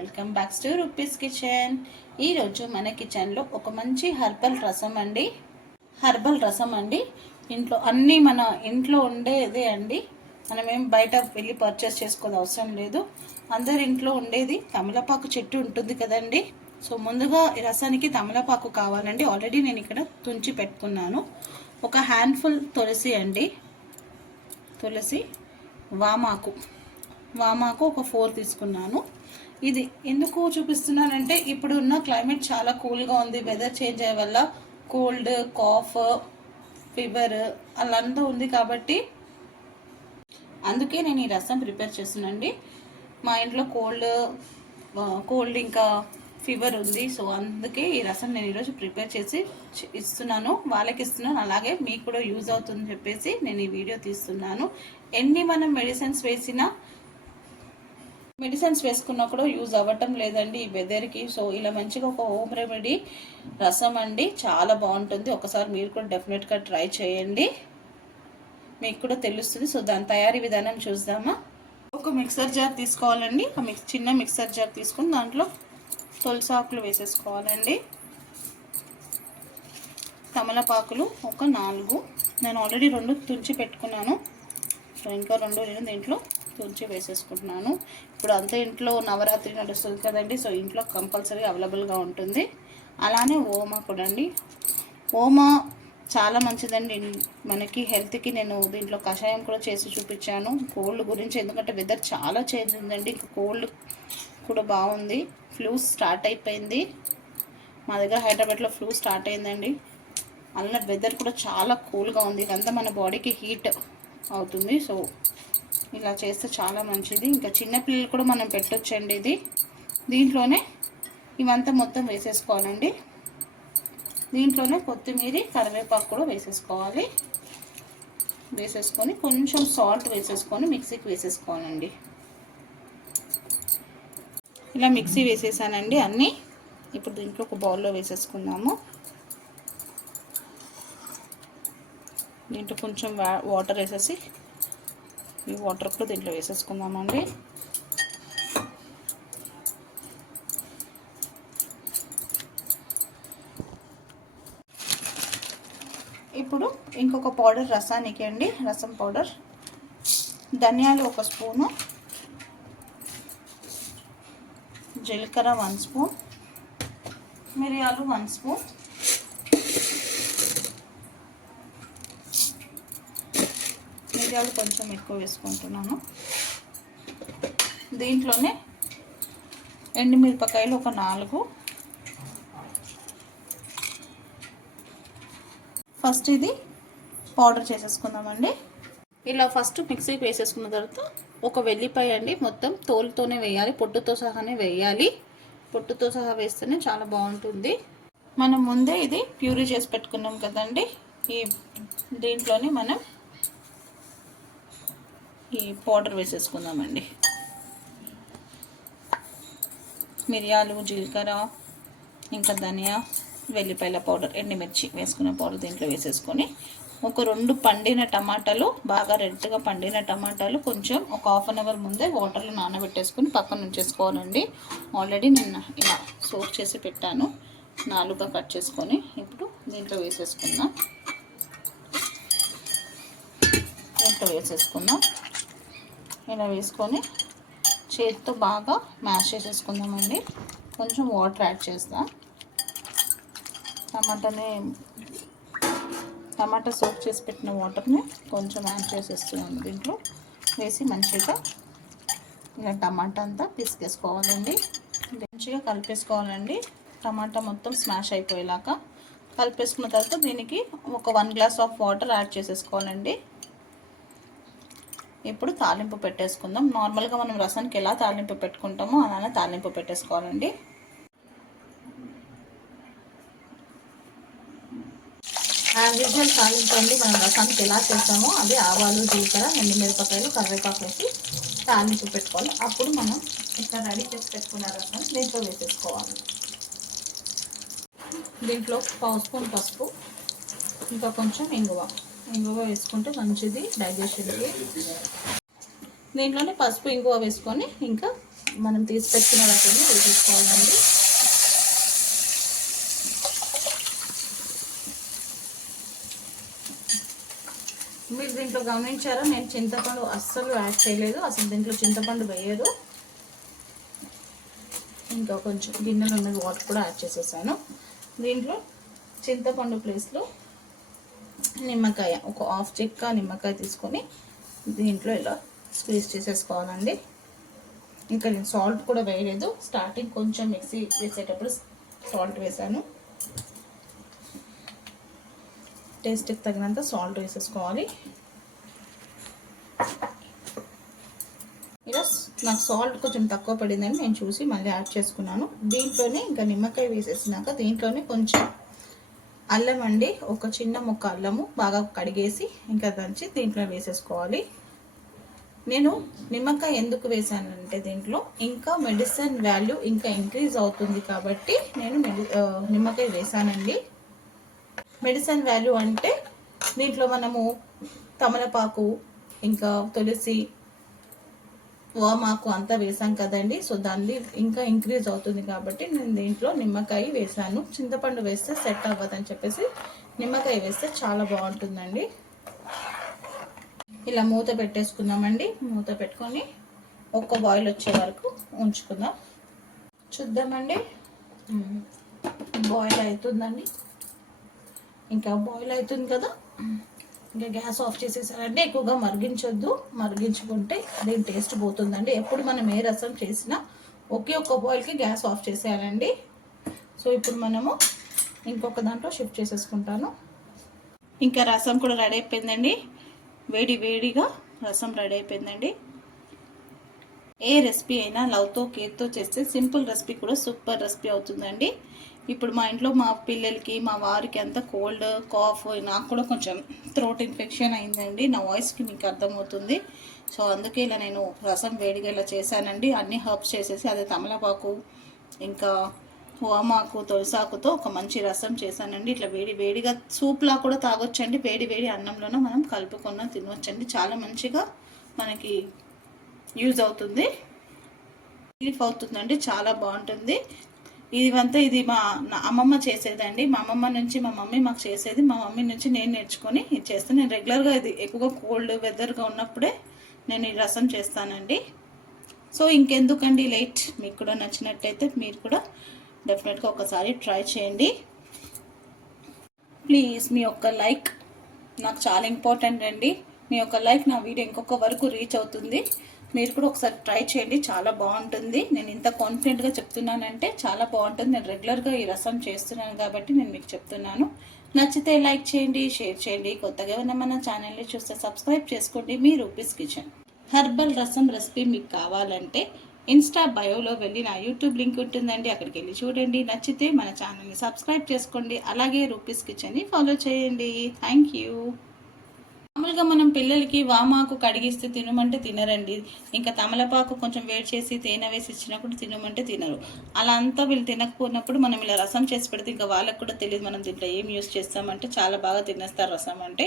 Welcome back to rupees kitchen. ఈరోజు మన కిచెన్లో ఒక మంచి హెర్బల్ రసం అండి. ఇంట్లో అన్నీ మన ఇంట్లో ఉండేదే అండి. మనమేం బయట వెళ్ళి పర్చేస్ చేసుకోవడం అవసరం లేదు. అందరి ఇంట్లో ఉండేది తమలపాకు చెట్టు ఉంటుంది కదండి. సో ముందుగా ఈ రసానికి తమలపాకు కావాలండి. ఆల్రెడీ నేను ఇక్కడ తుంచి పెట్టుకున్నాను. ఒక హ్యాండ్ఫుల్ తులసి అండి, తులసి, వామాకు ఒక 4 తీసుకున్నాను. ఇది ఎందుకు చూపిస్తున్నానంటే ఇప్పుడు ఉన్న క్లైమేట్ చాలా కూల్గా ఉంది. వెదర్ చేంజ్ అయ్యే వల్ల కోల్డ్, కాఫ్, ఫీవర్ అలాంతా ఉంది కాబట్టి అందుకే నేను ఈ రసం ప్రిపేర్ చేస్తున్నానండి. మా ఇంట్లో కోల్డ్ ఇంకా ఫీవర్ ఉంది. సో అందుకే ఈ రసం నేను ఈరోజు ప్రిపేర్ చేసి ఇస్తున్నాను, వాళ్ళకి ఇస్తున్నాను. అలాగే మీకు కూడా యూజ్ అవుతుందని చెప్పేసి నేను ఈ వీడియో తీస్తున్నాను. ఎన్ని మనం మెడిసిన్స్ వేసుకున్నా కూడా యూజ్ అవ్వటం లేదండి ఈ వెదర్కి. సో ఇలా మంచిగా ఒక హోమ్ రెమెడీ రసం అండి, చాలా బాగుంటుంది. ఒకసారి మీరు కూడా డెఫినెట్గా ట్రై చేయండి, మీకు కూడా తెలుస్తుంది. సో దాని తయారీ విధానం చూద్దామా. ఒక మిక్సర్ జార్ తీసుకోవాలండి. చిన్న మిక్సర్ జార్ తీసుకుని దాంట్లో తులసాకులు వేసేసుకోవాలండి. తమలపాకులు ఒక 4, నేను ఆల్రెడీ 2 తుంచి పెట్టుకున్నాను. సో ఇంకా 2 నేను దీంట్లో తుంచి వేసేసుకుంటున్నాను. ఇప్పుడు అంతా ఇంట్లో నవరాత్రి నడుస్తుంది కదండి. సో ఇంట్లో కంపల్సరీ అవైలబుల్గా ఉంటుంది. అలానే ఓమా కూడా అండి. ఓమా చాలా మంచిదండి మనకి హెల్త్కి. నేను దీంట్లో కషాయం కూడా చేసి చూపించాను కోల్డ్ గురించి. ఎందుకంటే వెదర్ చాలా చేంజ్ ఉందండి. ఇంకా కోల్డ్ కూడా బాగుంది. ఫ్లూ స్టార్ట్ అయిపోయింది మా దగ్గర. హైదరాబాద్లో ఫ్లూ స్టార్ట్ అయిందండి. అలానే వెదర్ కూడా చాలా కూల్గా ఉంది. ఇదంతా మన బాడీకి హీట్ అవుతుంది. సో ఇలా చేస్తే చాలా మంచిది. ఇంకా చిన్నపిల్లలు కూడా మనం పెట్టొచ్చండి ఇది. దీంట్లోనే ఇవంతా మొత్తం వేసేసుకోవాలండి. దీంట్లోనే కొత్తిమీర, కరివేపాకు కూడా వేసేసుకోవాలి. వేసేసుకొని కొంచెం సాల్ట్ వేసేసుకొని మిక్సీకి వేసేసుకోవాలండి. ఇలా మిక్సీ వేసేసానండి అన్నీ. ఇప్పుడు దీంట్లో ఒక బౌల్లో వేసేసుకుందాము. దీంట్లో కొంచెం వాటర్ వేసేసి ఈ వాటర్ కూడా దీంట్లో వేసేసుకుందామండి. ఇప్పుడు ఇంకొక పౌడర్ రసానికి అండి, రసం పౌడర్. ధనియాలు 1 స్పూను, జీలకర్ర 1 స్పూన్, మిరియాలు 1 స్పూన్, మిరియాలు కొంచెం ఎక్కువ వేసుకుంటున్నాను. దీంట్లోనే ఎండుమిరపకాయలు ఒక 4. ఫస్ట్ ఇది పౌడర్ చేసేసుకుందామండి. ఇలా ఫస్ట్ మిక్సీకి వేసేసుకున్న తర్వాత ఒక వెల్లిపాయ అండి, మొత్తం తోలుతోనే వేయాలి, పొట్టుతో సహానే వేయాలి. పొట్టుతో సహా వేస్తేనే చాలా బాగుంటుంది. మనం ముందే ఇది ప్యూరీ చేసి పెట్టుకున్నాం కదండి. దీంట్లోనే మనం ఈ పౌడర్ వేసేసుకుందామండి. మిరియాలు, జీలకర్ర, ఇంకా ధనియా, వెల్లిపాయల పౌడర్, ఎండుమిర్చి వేసుకున్న పౌడర్ దీంట్లో వేసేసుకొని ఒక 2 పండిన టమాటాలు, బాగా రెడ్గా పండిన టమాటాలు కొంచెం ఒక 1/2 అవర్ ముందే వాటర్లో నానబెట్టేసుకొని పక్కన ఉంచేసుకోవాలండి. ఆల్రెడీ నేను ఇలా సోక్ చేసి పెట్టాను. 4గా కట్ చేసుకొని ఇప్పుడు దీంట్లో వేసేసుకుందాం. ఇలా వేసుకొని చేతితో బాగా మ్యాష్ చేసేసుకుందామండి. కొంచెం వాటర్ యాడ్ చేద్దాం. టమాటా సోక్ చేసి పెట్టిన వాటర్ని కొంచెం యాడ్ చేసేస్తున్నాను. దీంట్లో వేసి మంచిగా ఇలా టమాటా అంతా పిసికేసుకోవాలండి. మంచిగా కలిపేసుకోవాలండి. టమాటా మొత్తం స్మాష్ అయిపోయేలాగా కలిపేసుకున్న తర్వాత దీనికి ఒక 1 గ్లాస్ ఆఫ్ వాటర్ యాడ్ చేసేసుకోవాలండి. ఇప్పుడు తాలింపు పెట్టేసుకుందాం. నార్మల్గా మనం రసానికి ఎలా తాలింపు పెట్టుకుంటామో అలానే తాలింపు పెట్టేసుకోవాలండి. యూజువల్ తాలింపు అండి, మనం రసానికి ఎలా చేస్తామో అది ఆవాలు, జీలకర్ర, ఎండుమిరపకాయలు, కరివేపాకు వేసి తాలింపు పెట్టుకోవాలి. అప్పుడు మనం ఇక్కడ రెడీ చేసి పెట్టుకున్న రసం దీంట్లో వేసేసుకోవాలి. దీంట్లో 1 స్పూన్ పసుపు, ఇంకా కొంచెం ఇంగువ వేసుకుంటే మంచిది డైజెషన్కి. దీంట్లోనే పసుపు, ఇంగువ వేసుకొని ఇంకా మనం తీసి పెట్టుకున్న వాటిని వేసేసుకోవాలండి. మీరు దీంట్లో గమనించారా, నేను చింతపండు అస్సలు యాడ్ చేయలేదు, అసలు దీంట్లో చింతపండు వేయదు. ఇంకా కొంచెం గిన్నెలో ఉన్న వాటర్ కూడా యాడ్ చేసేసాను. దీంట్లో చింతపండు ప్లేస్లో నిమ్మకాయ, ఒక హాఫ్ చెక్క నిమ్మకాయ తీసుకొని దీంట్లో ఇలా స్క్వీజ్ చేసేసుకోవాలండి. ఇంకా నేను సాల్ట్ కూడా వేయలేదు, స్టార్టింగ్ కొంచెం మిక్సీ వేసేటప్పుడు సాల్ట్ వేసాను. టేస్ట్కి తగినంత సాల్ట్ వేసేసుకోవాలి. ఇలా నాకు సాల్ట్ కొంచెం తక్కువ పడిందని నేను చూసి మళ్ళీ యాడ్ చేసుకున్నాను. దీంట్లోనే ఇంకా నిమ్మకాయ వేసేసినాక దీంట్లోనే కొంచెం అల్లం అండి, ఒక చిన్న ముక్క అల్లము బాగా కడిగేసి ఇంకా దంచి దీంట్లో వేసేసుకోవాలి. నేను నిమ్మకాయ ఎందుకు వేసానంటే దీంట్లో ఇంకా మెడిసిన్ వాల్యూ ఇంకా ఇంక్రీజ్ అవుతుంది కాబట్టి నేను నిమ్మకాయ వేసానండి. మెడిసిన్ వాల్యూ అంటే దీంట్లో మనము తమలపాకు ఇంకా తులసి వామాకు అంతా వేసాం కదండి, సో దాన్ని ఇంకా ఇంక్రీజ్ అవుతుంది కాబట్టి నేను దీంట్లో నిమ్మకాయ వేసాను. చింతపండు వేస్తే సెట్ అవ్వదని చెప్పేసి నిమ్మకాయ వేస్తే చాలా బాగుంటుందండి. ఇలా మూత పెట్టేసుకుందామండి. మూత పెట్టుకొని ఒక్క బాయిల్ వచ్చే వరకు ఉంచుకుందాం. చూద్దామండి, బాయిల్ అవుతుందండి. ఇంకా బాయిల్ అవుతుంది కదా, ఇంకా గ్యాస్ ఆఫ్ చేసేసారంటే ఎక్కువగా మరిగించొద్దు, మరిగించుకుంటే దీని టేస్ట్ పోతుందండి. ఎప్పుడు మనం ఏ రసం చేసినా ఒకే ఒక్క బాయిల్కి గ్యాస్ ఆఫ్ చేసేయాలండి. సో ఇప్పుడు మనము ఇంకొక దాంట్లో షిఫ్ట్ చేసేసుకుంటాను. ఇంకా రసం కూడా రెడీ అయిపోయిందండి, వేడి వేడిగా రసం రెడీ అయిపోయిందండి. ఏ రెసిపీ అయినా లవ్తో కేర్తో చేస్తే సింపుల్ రెసిపీ కూడా సూపర్ రెసిపీ అవుతుందండి. ఇప్పుడు మా ఇంట్లో మా పిల్లలకి మా వారికి అంతా కోల్డ్ కాఫ్, నాకు కూడా కొంచెం థ్రోట్ ఇన్ఫెక్షన్ అయిందండి, నా వాయిస్కి మీకు అర్థమవుతుంది. సో అందుకే ఇలా నేను రసం వేడిగా ఇలా చేశానండి. అన్ని హర్బ్స్ చేసేసి అదే తమలపాకు ఇంకా వామాకు తులసాకుతో ఒక మంచి రసం చేశానండి. ఇట్లా వేడి వేడిగా సూప్లా కూడా తాగొచ్చండి, వేడి వేడి అన్నంలోనే మనం కలుపుకొని తినవచ్చండి. చాలా మంచిగా మనకి యూజ్ అవుతుంది, రిలీఫ్ అవుతుందండి, చాలా బాగుంటుంది. ఇది మా అమ్మమ్మ చేసేదండి. మా అమ్మమ్మ నుంచి మా మమ్మీ మాకు చేసేది, మా మమ్మీ నుంచి నేను నేర్చుకొని ఇది చేస్తాను. నేను రెగ్యులర్గా ఇది ఎక్కువగా కోల్డ్ వెదర్గా ఉన్నప్పుడే నేను ఈ రసం చేస్తానండి. సో ఇంకెందుకండి లేట్, మీకు కూడా నచ్చినట్టయితే మీరు కూడా డెఫినెట్గా ఒకసారి ట్రై చేయండి. ప్లీజ్ మీ యొక్క లైక్ నాకు చాలా ఇంపార్టెంట్ అండి. మీ యొక్క లైక్ నా వీడియో ఇంకొక వరకు రీచ్ అవుతుంది. మీరు కూడా ఒకసారి ట్రై చేయండి, చాలా బాగుంటుంది. నేను ఇంత కాన్ఫిడెంట్గా చెప్తున్నానంటే చాలా బాగుంటుంది. నేను రెగ్యులర్గా ఈ రసం చేస్తున్నాను కాబట్టి నేను మీకు చెప్తున్నాను. నచ్చితే లైక్ చేయండి, షేర్ చేయండి. కొత్తగా ఉన్న మన ఛానల్ని చూస్తే సబ్స్క్రైబ్ చేసుకోండి. మీ రూపీస్ కిచెన్ హెర్బల్ రసం రెసిపీ మీకు కావాలంటే ఇన్స్టా బయోలో వెళ్ళి నా యూట్యూబ్ లింక్ ఉంటుందండి, అక్కడికి వెళ్ళి చూడండి. నచ్చితే మన ఛానల్ని సబ్స్క్రైబ్ చేసుకోండి, అలాగే రూపీస్ కిచెన్ని ఫాలో చేయండి. Thank you. మామూలుగా మనం పిల్లలకి వామాకు కడిగిస్తే తినమంటే తినరండి. ఇంకా తమలపాకు కొంచెం వేడి చేసి తేనె వేసి ఇచ్చినప్పుడు తినమంటే తినరు. అలా అంతా వీళ్ళు తినకపోయినప్పుడు మనం ఇలా రసం చేసి పెడితే ఇంకా వాళ్ళకు కూడా తెలియదు మనం దీంట్లో ఏం యూస్ చేస్తామంటే చాలా బాగా తినేస్తారు రసం అంటే.